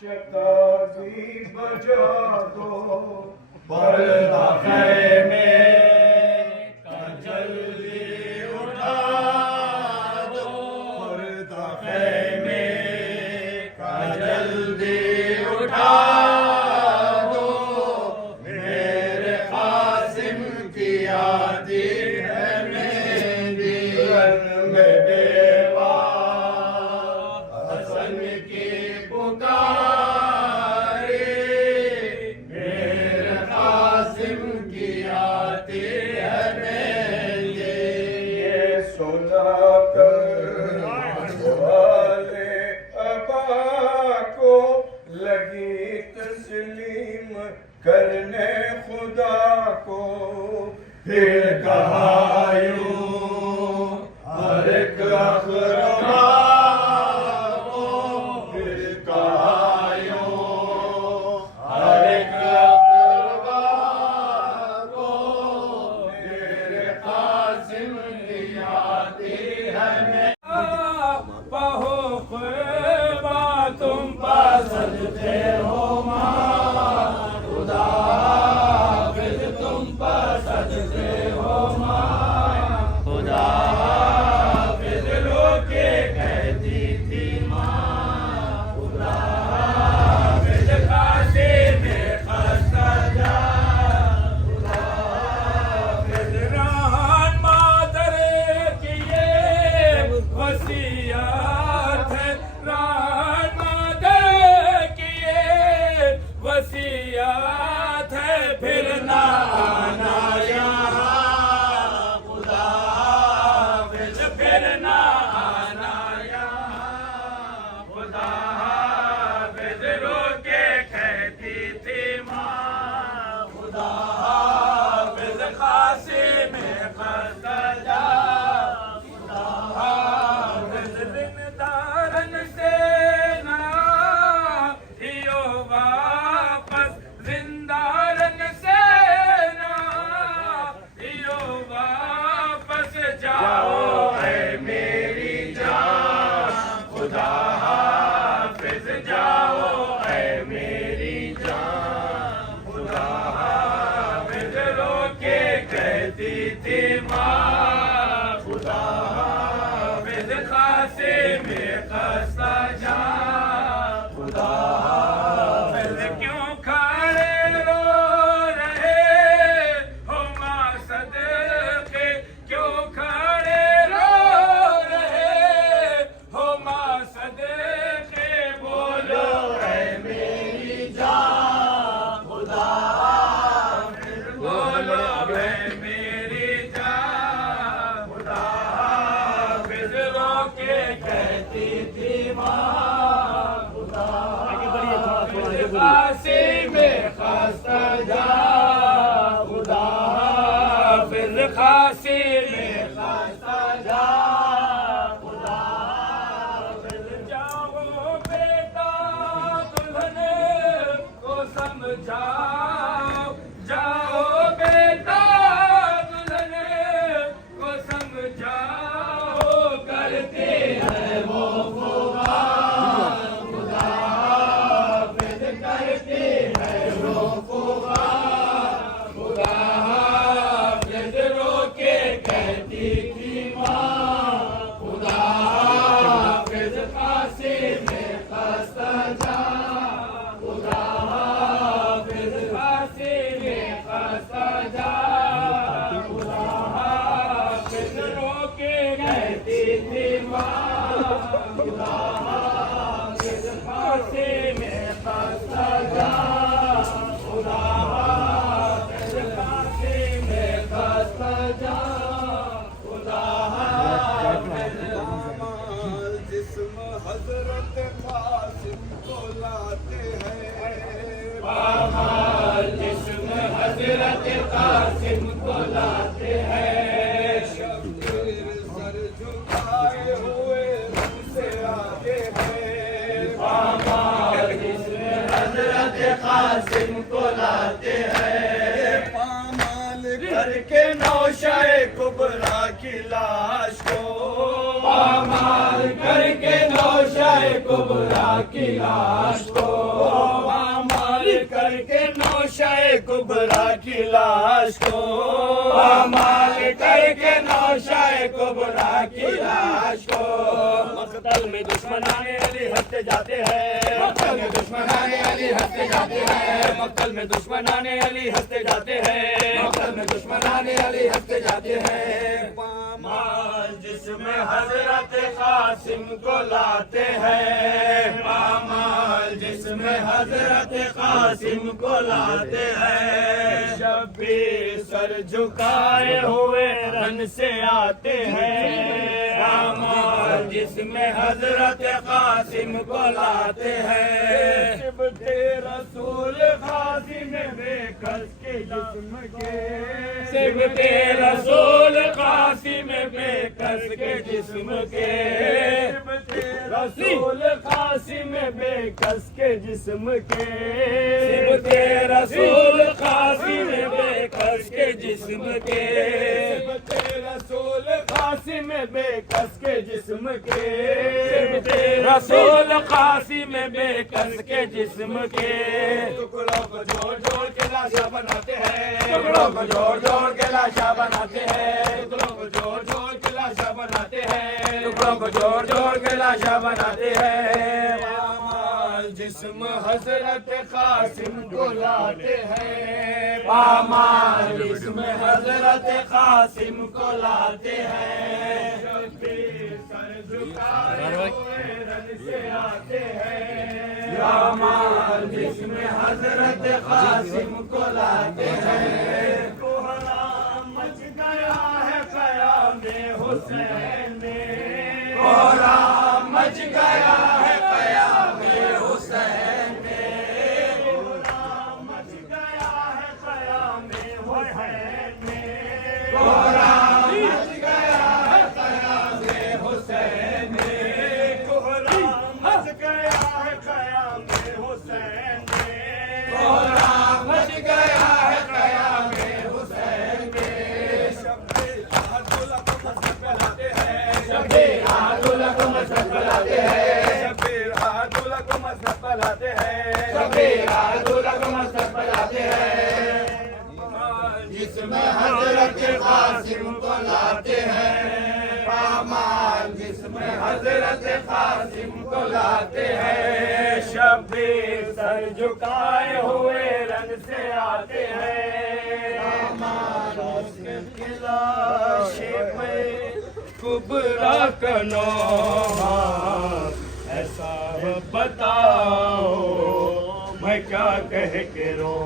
शताब्दी बजा दो पर्दा ख़ैमे का जल्दी उठा दो पर्दा ख़ैमे का जल्दी उठा दो मेरे क़ासिम की यादी है मेरी रन में देवा हसन की पुकार लगी तस्लीम करने खुदा को फिर कहा यूं हर एक अख़रा को फिर कहा यूं हर एक अख़रा को मेरे क़ासिम की यादी है मैं पहो तुम सजते हो माँ खुदा फिर तुम पर सजते हो माँ खुदा फिर रोके कहती थी माँ खुदा फिर काशी में खस्ता जा खुदा फिर रहन मादर की ये वसीयत है वसीयत है फिर ना आना यहाँ खुदा फिर ना आना यहाँ खुदा फिर रोके कहती थी माँ खुदा फिर काशी में खस्ता जा खुदा फिर दिनदारन से ना हियो जिंदारन से ना यो वापस जाओ है मेरी जान खुदा हाफिज जाओ है मेरी जान खुदा हाफिज रोके कहती थी माँ खुदा हाफिज काशी में खस्ता जा खुदा काशी में खस्ता जा खुदा फिर काशी में खस्ता जा खुदा फिर जाओ बेटा दुल्हन को समझाओ जाओ बेटा दुल्हन को समझाओ करते हैं वो हज़रत क़ासिम को लाते हैं पामाल जिस्म हजरत कासिम को लाते हैं, शब्बीर सर झुकाए हुए रन से आते हैं। पामाल जिस्म हजरत कासिम को लाते हैं, पामाल करके नौशाए कुबरा की लाश को, पामाल करके नौशाए कुबरा की लाश को, पामाल करके नौशाए कुबरा की लाश को, पामाल करके नौशाए कुबरा की लाश को। मकतल में दुश्मनाने अली हंसते जाते हैं, मकतल में दुश्मनाने अली हंसते जाते हैं, मकतल में दुश्मनाने अली हंसते जाते हैं, मकतल में दुश्मनाने अली हंसते जाते हैं। पामाल जिसमें हजरत कासिम को लाते हैं, पामाल जिसमें हजरत कासिम को लाते हैं, शब्बीर सर झुकाए हुए रन से आते हैं। पामाल जिसमें हजरत कासिम को लाते हैं, सिबते रसूल कासिम बेकस के जिस्म के, सिबते रसूल कासिम बेकस के जिस्म के, सिबते रसूल कासिम बेकस के जिस्म के, सिबते रसूल कासिम बेकस के जिस्म के, सिबते रसूल कासिम बेकस के जिस्म के, सिबते रसूल कासिम बेकस के जिस्म के। टुकड़ों को जोड़ जोड़ के लाशा बनाते हैं, टुकड़ों को जोड़ जोड़ के लाशा बनाते हैं, टुकड़ों को जोड़ जोड़ के लाशा बनाते हैं, टुकड़ों को जोड़ जोड़ के लाशा बनाते हैं। पामाल जिस्म हजरत कासिम को लाते हैं, पामाल जिस्म हजरत कासिम को लाते हैं, शब्बीर सर झुकाए हुए रन से आते हैं। पामाल जिस्म हजरत कासिम को लाते हैं, कोहराम मच गया है क़यामे हुसैन में, कोहराम मच गया है क़यामे हुसैन में, कोहराम मच गया है क़यामे हुसैन में, कोहराम मच गया है क़यामे हुसैन में, कोहराम मच गया है क़यामे हुसैन में, कोहराम मच गया है क़यामे हुसैन में। शब्बीर आदुल्ला को मसहब फैलाते हैं, शब्बीर आदुल्ला को मसहब फैलाते हैं, शब्बीर आदुल्ला को मसहब फैलाते हैं, शब्बीर आदुल्ला को मसहब फैलाते हैं। जिसमें हजरत कासिम को लाते हैं, पामाल जिसमें हजरत कासिम को लाते हैं, शब्बीर सर झुकाए हुए रन से आते हैं। पामाल उसके लाशे पे कुबरा का नौहा, ऐसा बताओ मैं क्या कह के रो,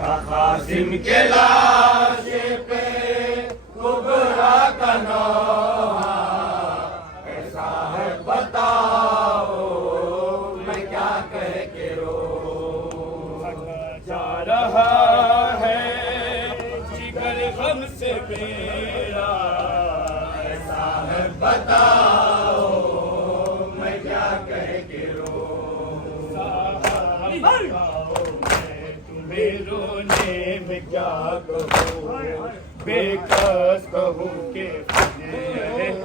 कासिम के लाशे पे कुबरा का नौहा, ऐसा है बताओ मैं क्या कह के रो, जा रहा है जिगर गम से मेरा, ऐसा है बताओ मैं क्या कह के रो, तुम्हें रोने में क्या कहूँ, बेकस कहूँ के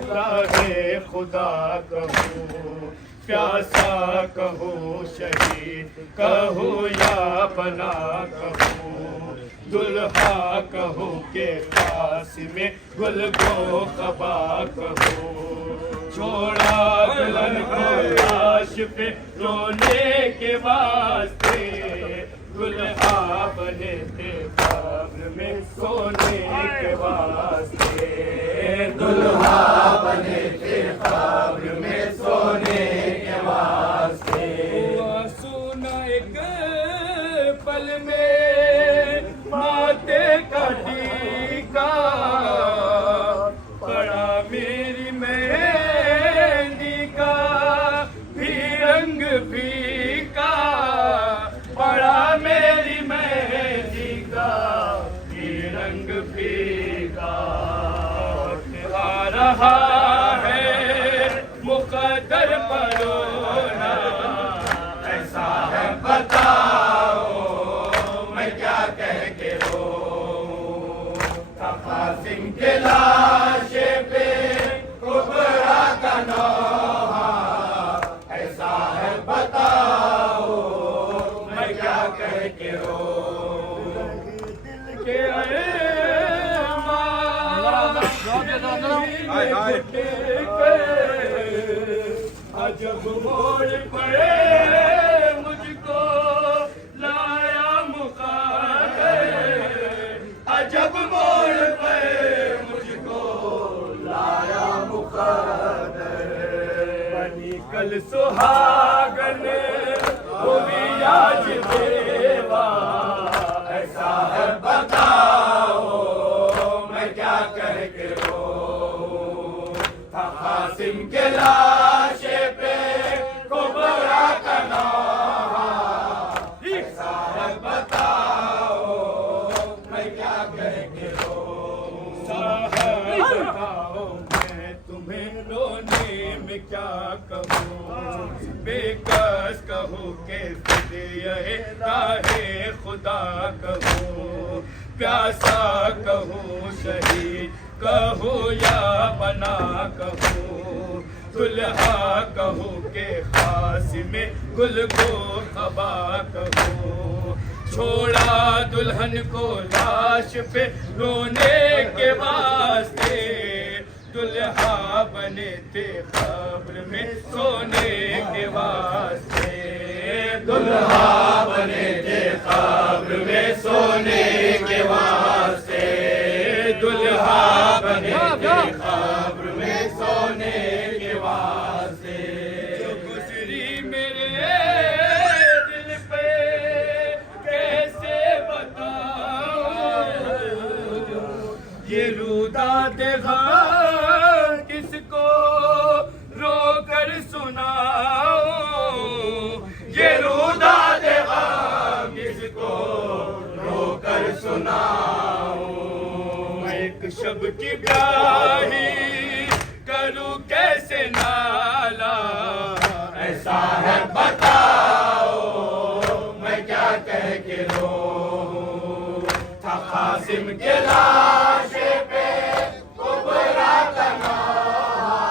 राहे खुदा कहूँ, प्यासा कहूँ शहीद कहूँ या बना कहूँ, दुल्हा कहूँ के पास में गुल को कबा कहूँ, छोड़ा दुल्हन को लाश पे रोने के वास्ते, दुल्हा बने थे कब्र में सोने के वास्ते, दुल्हा बने थे कब्र में सोने के वास्ते। सुना एक पल में माते का टीका, पड़ा मेरी मेहंदी का भी रंग फीका, अजब मोड़ पड़े मुझको लाया मुक़द्दर, अजब मोड़ पड़े मुझको लाया मुक़द्दर। बनी कल सुहागन हुई आज बेवा, ऐसा है बताओ मैं क्या कह के रोऊं। था कासिम के लाशे पे कुबरा का नौहा, ऐसा है बताओ मैं क्या कह के रोऊं। बताओ मैं तुम्हें रोने में क्या कहूँ, बेकस कहूँ के फिदिये राहे खुदा कहूँ, प्यासा कहूँ शहीद कहूँ या बना कहूँ, दुल्हा कहूँ के खासिमे गुल को खबा कहूँ। छोड़ा दुल्हन को लाश पे रोने के वास्ते, दुल्हा बने थे कब्र में सोने के वास्ते, दुल्हा बने थे कब्र में सोने के वास्ते, दुल्हा बने थे कब्र में सोने के वास्ते। जो गुजरी मेरे दिल पे कैसे बताऊं, ये रुदा देगा किसको रो कर सुनाऊं, ये रुदा देगा किसको रो कर सुनाऊं। मैं एक शब की ब्याही करूं कैसे नाला, ऐसा है बताओ मैं क्या कह के रोऊं। था कासिम के लाशे पे कुबरा का नौहा,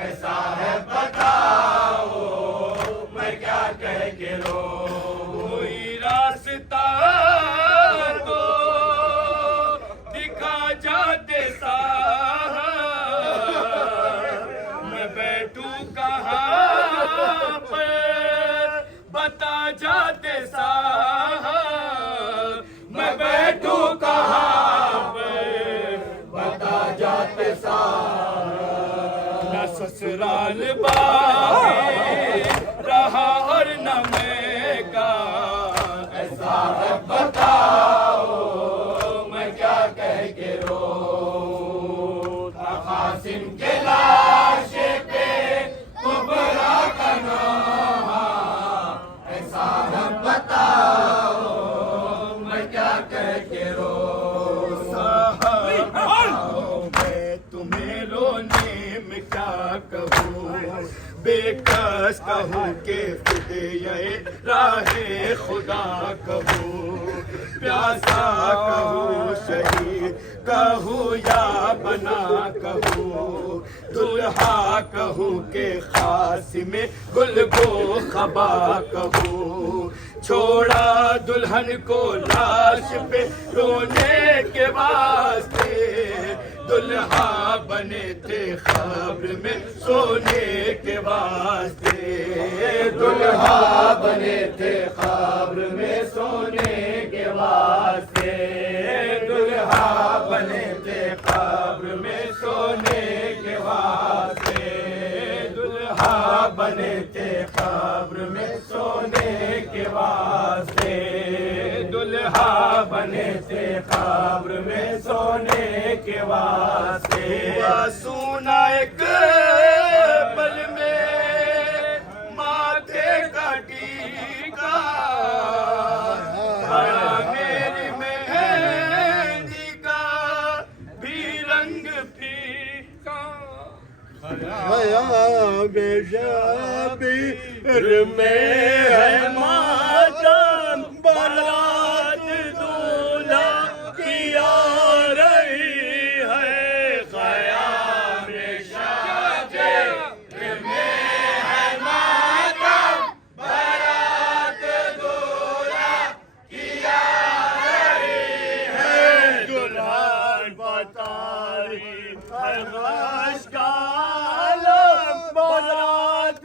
ऐसा है बताओ मैं क्या कह के रोऊं। कोई रास्ता तो दिखा जाते साहब, मैं बैठूं कहाँ पर बता जाते साहब, मैं बैठूं कहाँ पर बता जाते साहब। न ससुराल बाकी रहा और न मैं का, ऐसा है बताओ मैं क्या कह के रोऊं। था कासिम के लाशे पे कुबरा का नौहा, ऐसा है बताओ मैं क्या कह के रोऊं। मैं तुम्हें रोने में क्या कहूँ, बेकस कहूँ के फिदिये राहे खुदा कहूँ, प्यासा कहूँ शहीद कहूँ या बना कहूँ, दुल्हा कहूँ के खासिमे गुल को खबा कहूँ। छोड़ा दुल्हन को लाश पे रोने के वास्ते, दुल्हा बने थे खब्र में सोने के वास्ते, दुल्हा बने थे खब्र में सोने के वास्ते, दुल्हा बने थे खब्र में सोने के वास्ते, दुल्हा बने थे खब्र में सोने के वास्ते, दुल्हा बने थे खब्र में सोने के वास्ते। सुना एक पल में माथे का टीका, मेरी मेहंदी का भी रंग फीका, में है मातम बारात दूल्हा की आ रही है, क़याम शादी में है मातम बारात दूल्हा की आ रही है, दुल्हन बतारी है गश का आलम, बारात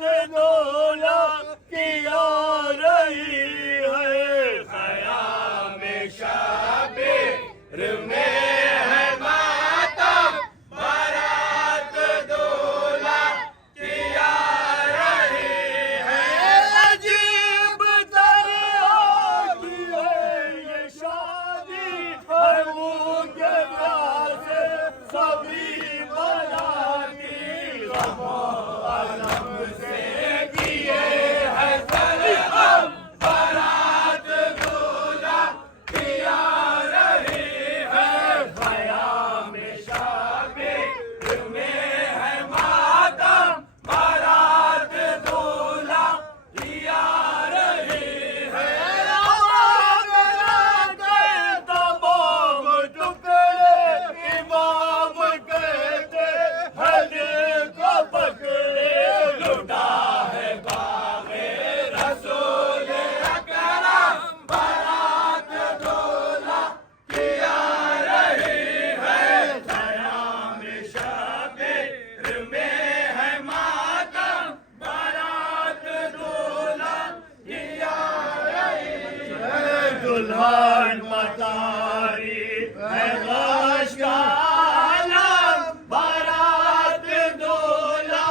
दुल्हन मतारी है लाश का आलम, बारात दूल्हा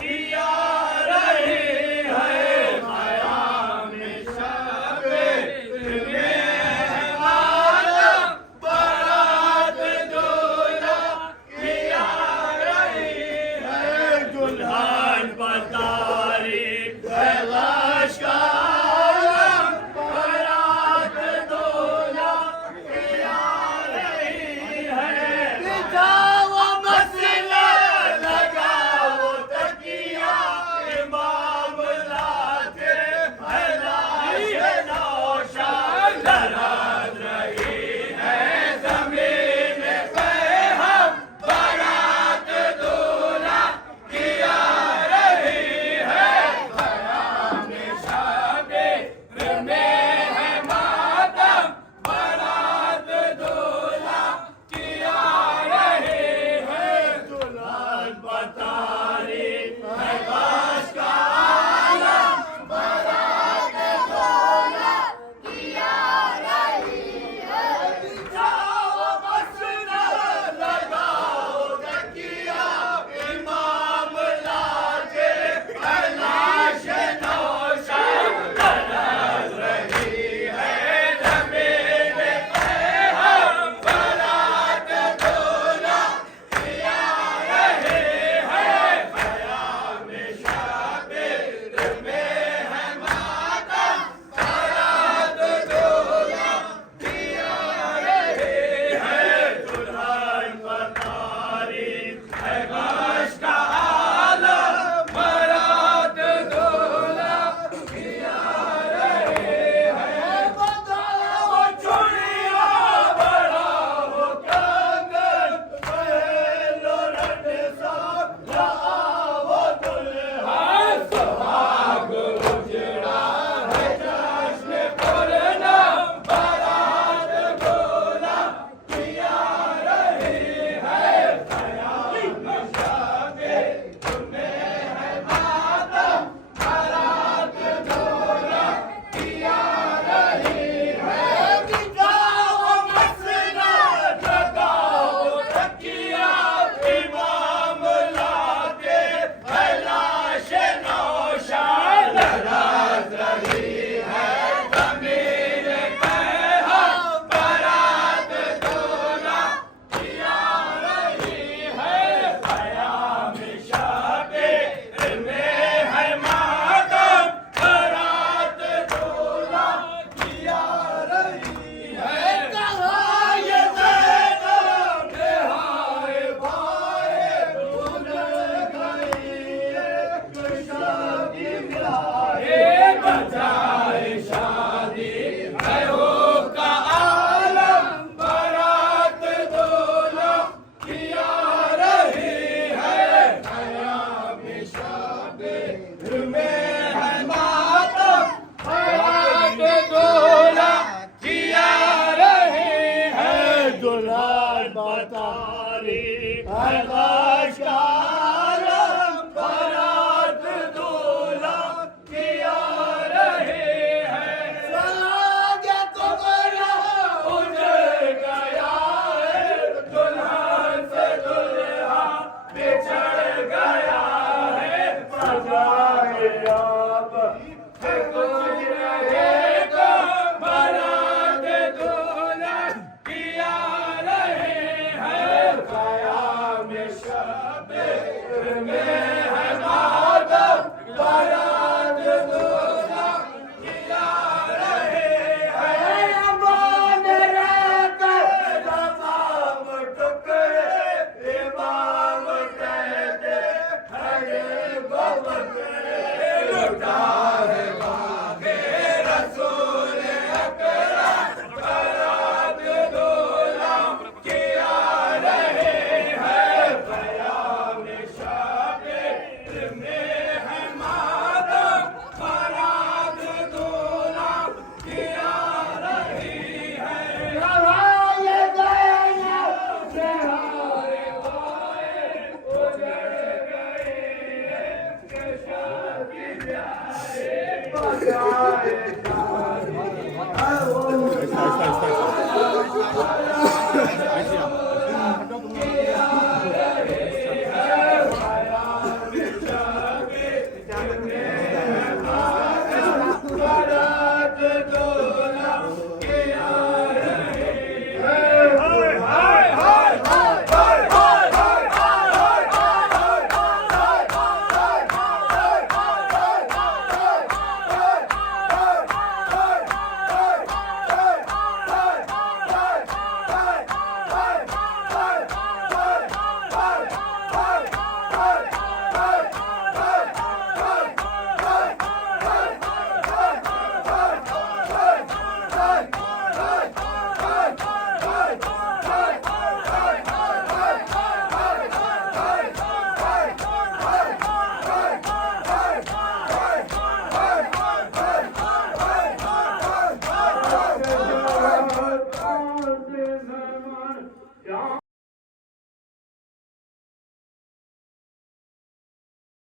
किया रही है ख़याम शबे में आलम, बारात दूल्हा किया रही है। दुल्हन मतारी है लाश का क्यों